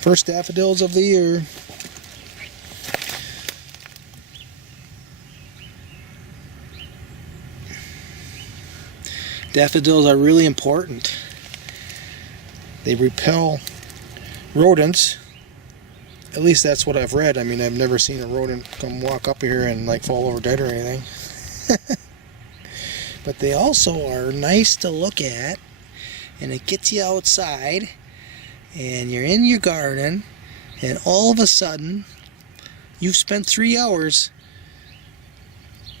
First daffodils of the year. Daffodils are really important. They repel rodents. At least that's what I've read. I mean, I've never seen a rodent come walk up here and like fall over dead or anything. But they also are nice to look at, and it gets you outside and you're in your garden, and all of a sudden you've spent 3 hours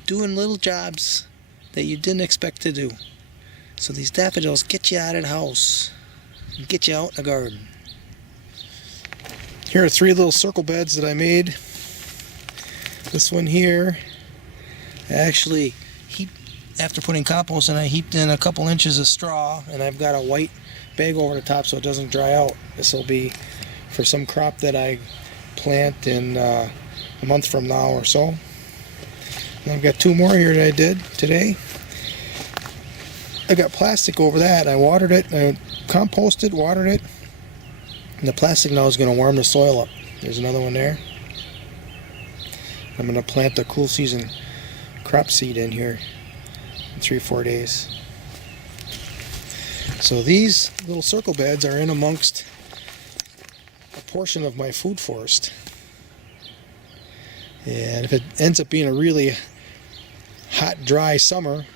doing little jobs that you didn't expect to do. So these daffodils get you out of the house and get you out in the garden. Here are 3 little circle beds that I made. This one here, I actually after putting compost in, I heaped in a couple inches of straw, and I've got a white bag over the top so it doesn't dry out. This will be for some crop that I plant in a month from now or so. And I've got 2 more here that I did today. I got plastic over that. I watered it, I composted, watered it, and the plastic now is going to warm the soil up. There's another one there. I'm going to plant the cool season crop seed in here in 3-4 days. So these little circle beds are in amongst a portion of my food forest. And if it ends up being a really hot, dry summer,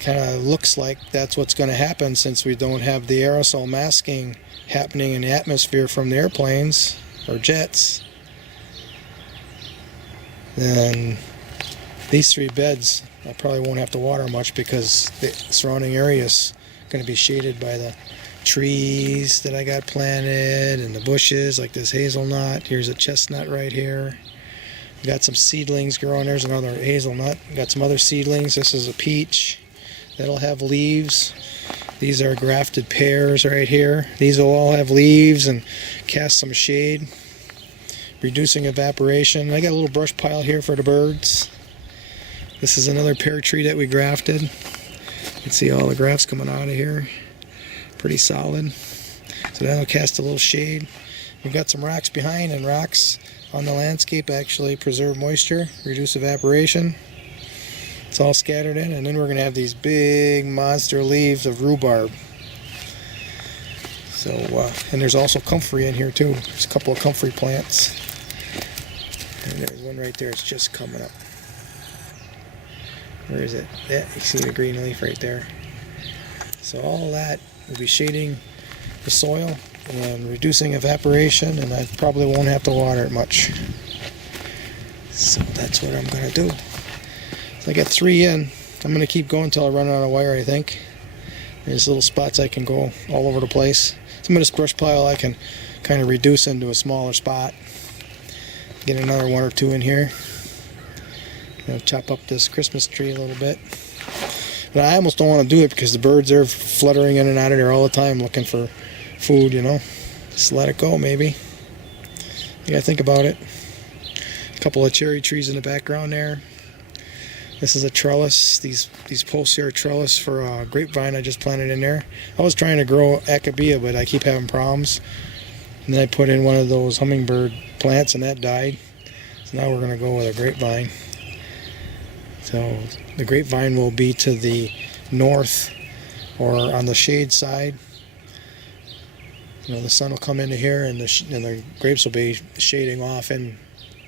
kind of looks like that's what's going to happen, since we don't have the aerosol masking happening in the atmosphere from the airplanes or jets. Then these 3 beds I probably won't have to water much, because the surrounding area is going to be shaded by the trees that I got planted and the bushes like this hazelnut. Here's a chestnut right here. Got some seedlings growing. There's another hazelnut. Got some other seedlings. This is a peach that'll have leaves. These are grafted pears right here. These will all have leaves and cast some shade, reducing evaporation. I got a little brush pile here for the birds. This is another pear tree that we grafted. You can see all the grafts coming out of here. Pretty solid. So that'll cast a little shade. We've got some rocks behind, and rocks on the landscape actually preserve moisture, reduce evaporation. It's all scattered in, and then we're going to have these big monster leaves of rhubarb. So, and there's also comfrey in here too. There's a couple of comfrey plants. And there's one right there, it's just coming up. Where is it? Yeah, you see the green leaf right there. So all that will be shading the soil and reducing evaporation, and I probably won't have to water it much. So that's what I'm going to do. So I got 3 in. I'm going to keep going until I run out of wire, I think. There's little spots I can go all over the place. Some of this brush pile I can kind of reduce into a smaller spot. Get another 1 or 2 in here. Chop up this Christmas tree a little bit. But I almost don't want to do it because the birds are fluttering in and out of there all the time looking for food, you know. Just let it go, maybe. You gotta think about it. A couple of cherry trees in the background there. This is a trellis. These posts here are trellis for a grapevine I just planted in there. I was trying to grow acabia, but I keep having problems. And then I put in one of those hummingbird plants, and that died. So now we're going to go with a grapevine. So the grapevine will be to the north, or on the shade side. You know, the sun will come into here, and the grapes will be shading off in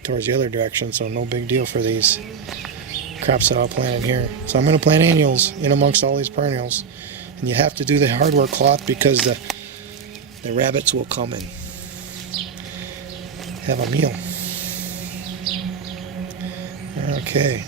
towards the other direction. So no big deal for these crops that I'll plant in here. So I'm going to plant annuals in amongst all these perennials, and you have to do the hardware cloth because the rabbits will come and have a meal. Okay.